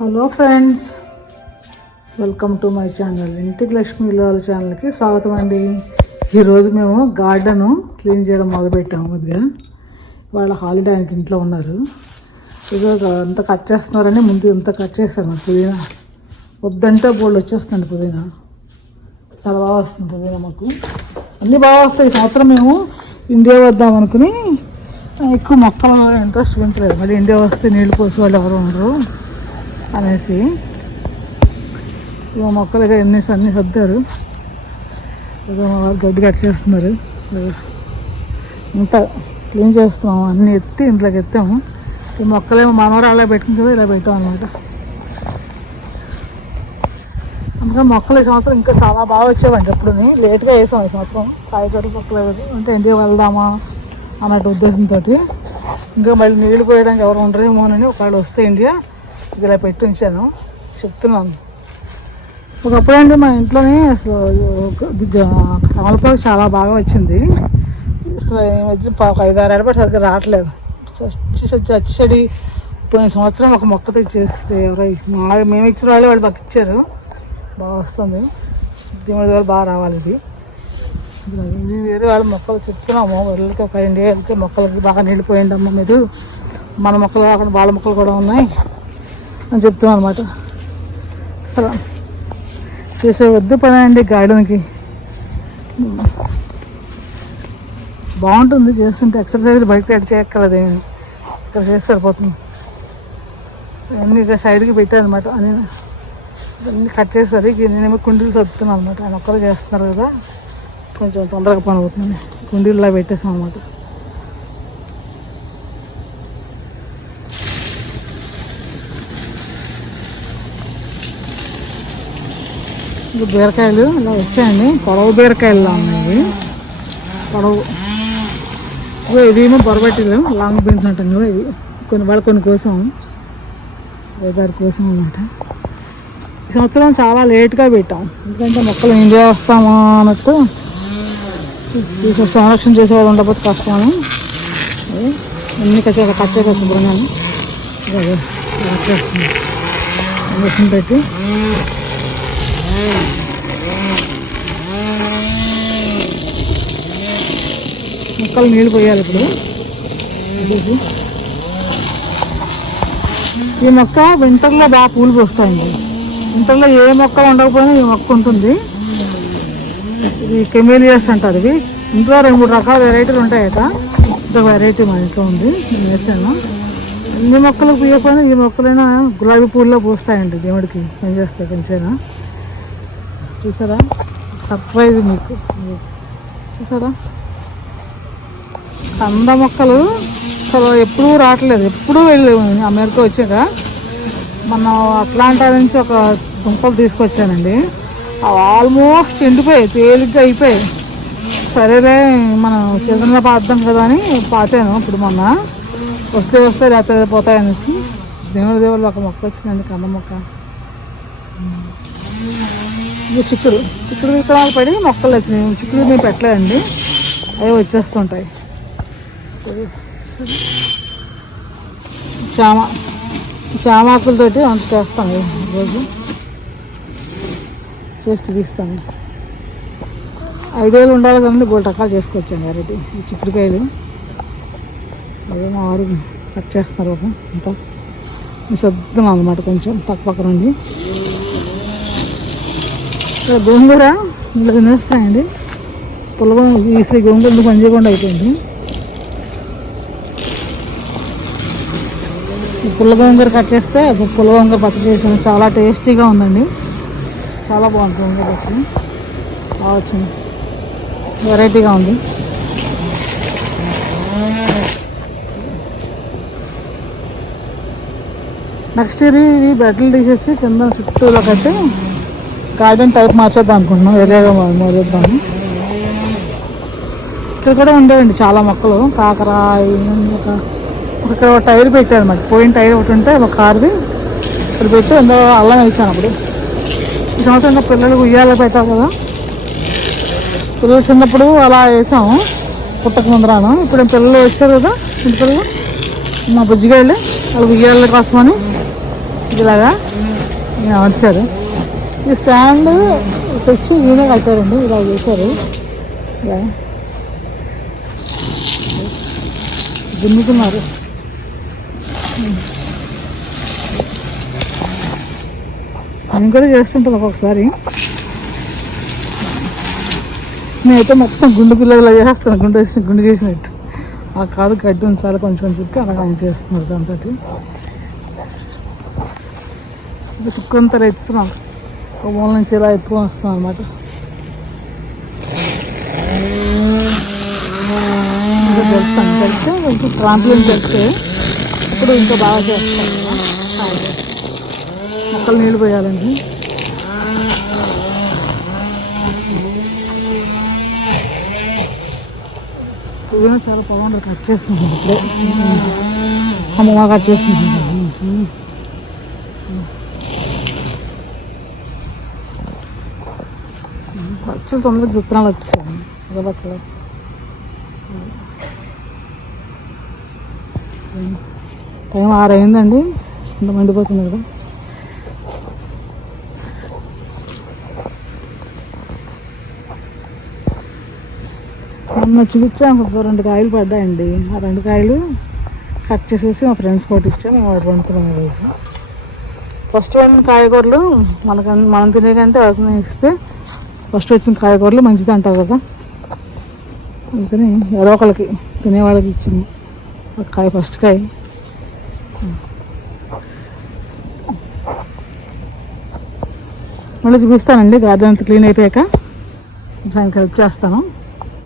Hello friends, welcome to my channel. ఇంటికి లక్ష్మి ఇల్లు ఛానల్కి స్వాగతం అండి. ఈరోజు మేము గార్డెను క్లీన్ చేయడం మొదలుపెట్టాము. కొద్దిగా వాళ్ళ హాలిడే ఆయనకి ఇంట్లో ఉన్నారు. ఇదో అంతా కట్ చేస్తున్నారని ముందు ఇంత కట్ చేస్తారు. మన పుదీనా వద్దంటే బోల్డ్ వచ్చేస్తుంది. పుదీనా చాలా బాగా వస్తుంది. పుదీనా మాకు అన్నీ బాగా వస్తాయి. ఈ సంవత్సరం మేము ఇండియా వద్దాం అనుకుని ఎక్కువ మొక్కలు ఇంట్రెస్ట్ పెంచలేదు. మళ్ళీ ఇండియా వస్తే నీళ్ళు పోసి వాళ్ళు ఎవరు ఉండరు అనేసి ఇక మొక్కలుగా అన్నీ సర్దారు. ఇక గడ్డి కట్ చేస్తున్నారు. ఇంత క్లీన్ చేస్తున్నాము. అన్నీ ఎత్తి ఇంట్లోకి ఎత్తాము. ఈ మొక్కలేమో మనవరాళ్ళ పెట్టుకుని కదా ఇలా పెట్టాం అనమాట. అందుకని మొక్కలు ఈ సంవత్సరం ఇంకా చాలా బాగా వచ్చామండి. ఎప్పుడు లేట్గా వేసాం ఈ సంవత్సరం. కాయగూర మొక్కలు అంటే ఇంటికి వెళ్దామా అన్నట్టు ఉద్దేశంతో ఇంకా మళ్ళీ నీళ్ళు పోయడానికి ఎవరు ఉండరేమోనని ఒకళ్ళు వస్తే ఇండియా ఇలా పెట్టి ఉంచాను. చెప్తున్నాను. ఒకప్పుడంటే మా ఇంట్లోనే అసలు తమలపాకు చాలా బాగా వచ్చింది. అసలు ఈ మధ్య ఒక 5-6 ఏళ్ళ పాటు సరిగ్గా రావట్లేదు. వచ్చేసడి పోయిన సంవత్సరం ఒక మొక్క తెచ్చేస్తే మేము ఇచ్చిన వాళ్ళు మాకు ఇచ్చారు. బాగా వస్తుంది. దేవుడి దగ్గర బాగా రావాలి. ఇది వేరే వాళ్ళ మొక్కలు చెప్తున్నాము. వాళ్ళకి ఒక ఇండియా వెళ్తే మొక్కలకి బాగా నీళ్ళిపోయింది అమ్మ మీరు, మన మొక్కలు కాకుండా వాళ్ళ మొక్కలు కూడా ఉన్నాయి అని చెప్తున్నాం అనమాట. అసలు చేసే వద్దు పని అండి. గార్డెన్కి బాగుంటుంది చేస్తుంటే. ఎక్సర్సైజ్ బయటకు ఎడ్ చేయక్కర్లేదు. ఏమి ఇక్కడ చేస్తే సరిపోతుంది. అన్నీ ఇక్కడ సైడ్కి పెట్టాను అనమాట. అన్నీ కట్ చేస్తారు. నేనేమో కుండీలు సర్దుతున్నాను అనమాట. ఆయన ఒక్కరు చేస్తున్నారు కదా, కొంచెం తొందరగా పని అవుతుంది. కుండీల్లో పెట్టేసాం అనమాట. ఇంకా బీరకాయలు ఇలా వచ్చాయండి. పొడవు బీరకాయలు ఉన్నాయి. పొడవు ఇవేమో బొరబట్టిలు లాంగ్ బీన్స్ అంటాం కదా. ఇవి కొన్ని కోసం వేదారి కోసం అన్నమాట. ఈ సంవత్సరం చాలా లేట్గా పెట్టాం. ఎందుకంటే మొక్కలు ఇండియా వస్తామా అన్నట్టు సంరక్షణ చేసేవాళ్ళు ఉండకపోతే కష్టమని అన్ని కట్ చేసే శుభ్రంగా చేస్తుంది. పెట్టి మొక్కలు నీళ్ళు పోయాలి. ఇప్పుడు ఈ మొక్క వింటర్లో బాగా పూలు పోస్తాయండి. వింటర్లో ఏ మొక్క ఉండకపోయినా ఈ మొక్క ఉంటుంది. ఇది కెమేలియస్ అంటారు. ఇవి ఇంట్లో 2-3 రకాల వెరైటీలు ఉంటాయి కదా. ఇంకొక వెరైటీ మా ఇంట్లో ఉంది, నేను వేసాను. అన్ని మొక్కలకు పూయకపోయినా ఈ మొక్కలైనా గులాబీ పూల్లో పూస్తాయండి. దేవుడికి ఏం చేస్తాయి కొంచెం. చూసారా సర్ప్రైజ్ మీకు. చూసారా కంద మొక్కలు అసలు ఎప్పుడూ రావట్లేదు. ఎప్పుడూ వెళ్ళలేము. అమెరికా వచ్చాక మనం అట్లాంటా నుంచి ఒక దుంపలు తీసుకొచ్చానండి. అవి ఆల్మోస్ట్ ఎండిపోయాయి, తేలిగ్గా అయిపోయాయి. సరేలే మనం సీజన్లో పాద్దాం కదా అని పాతాను. ఇప్పుడు మొన్న వస్తే లేకపోతే పోతాయి అనేసి దేవుళ్ళు ఒక మొక్క వచ్చిందండి, కంద మొక్క. చిక్కుడు విత్తనాలు పడి మొక్కలు వచ్చినాయి. చిక్కుడు మేము పెట్టలేదండి, అవి వచ్చేస్తుంటాయి. చామాకులతోటి అంత చేస్తాను. రోజు చేసి చూపిస్తాను. 5 ఏళ్ళు ఉండాలి కదండి. 3 రకాలు చేసుకొచ్చాను వెరైటీ. ఈ చిక్కుడుకాయలు అదే మా వారు కట్ చేస్తున్నారు. అంతా సర్దుతున్నాను అనమాట. కొంచెం పక్క నుండి గోంగూర ఇలా తినేస్తాయండి. ఈ గోంగూర పని చేయకుండా అయిపోయింది. ఈ పుల్ల గోంగూర కట్ చేస్తే పుల్ల గోంగూర పచ్చడి చేసాను. చాలా టేస్టీగా ఉందండి. చాలా బాగుంది. గోంగూర పచ్చడి బాగా వచ్చింది, వెరైటీగా ఉంది. నెక్స్ట్ ఇయర్ ఇవి బెడ్లు తీసేసి కింద చుట్టూలో కట్టి గార్డెన్ టైప్ మార్చేద్దాం అనుకుంటున్నాం. ఏరియాగా మొదలుద్దాము. ఇక్కడ కూడా ఉండేవండి చాలా మొక్కలు. కాకరాయి ఇక్కడ ఒక టైర్ పెట్టారు అన్నమాట. పోయిన టైర్ ఒకటి ఉంటే ఒక కార్ది ఇక్కడ పెట్టి అందులో అల్లం వేసాను. అప్పుడు ఈ సంవత్సరం పిల్లలు ఉయ్యాల పెట్టారు కదా. పిల్లలు చిన్నప్పుడు అలా వేసాము పుట్టక ముందరాను. ఇప్పుడు పిల్లలు వచ్చారు కదా, ఇంటి పిల్లలు మా బుజ్జిగాళ్ళు, వాళ్ళు ఉయ్యాల కోసమని ఇలాగా వచ్చారు. ఈ స్టాండ్ తెచ్చి ఈయన కట్టారండి, ఇలా చేశారు. ఇలా దున్నుతున్నారు. నేను కూడా చేస్తుంటాను ఒక్కొక్కసారి. నేనైతే మొత్తం గుండు పిల్లలు చేస్తాను, గుండు చేసినట్టు. ఆ కాదు గడ్డి ఉంచాలి కొంచెం చెప్పి అలా ఆయన చేస్తున్నారు. దాంతో తుక్కంతా ఎత్తుతున్నాం, ఒక మూల నుంచి ఇలా ఎత్తుకొని వస్తాం అన్నమాట. ఇంకా తెలుస్తాను, తెలిస్తే కొంచెం ట్రాంప్లిన్ తెలిస్తే ఇప్పుడు ఇంకా బాగా చేస్తాం. మొక్కలు నీళ్ళు పోయాలండి. పువ్వున చాలా బాగుంటుంది. కట్ చేస్తున్నాం ఇప్పుడే, అమ్మ కట్ చేస్తున్నాం. పచ్చలు తొందరగా విత్తనాలు వచ్చేసాయి. పచ్చలు టైం 6 అయిందండి. ఇంత మండిపోతుంది కదా. మొన్న చూపించాము, 2 కాయలు పడ్డాయండి. ఆ 2 కాయలు కట్ చేసేసి మా ఫ్రెండ్స్ ఒకటి ఇచ్చాము. మేము వాటి వండుకున్నాం ఈరోజు. ఫస్ట్ వండిన కాయగూరలు మనం తినే కంటే ఎవరికైనా ఇస్తే ఫస్ట్ వచ్చిన కాయగూరలు మంచిది అంటారు కదా, అందుకని ఎవరో ఒకళ్ళకి తినేవాళ్ళకి ఇచ్చింది ఒక కాయ, ఫస్ట్ కాయ. మళ్ళీ చూపిస్తానండి గార్డెన్ అంతా క్లీన్ అయిపోయాక, కొంచెం హెల్ప్ చేస్తాను.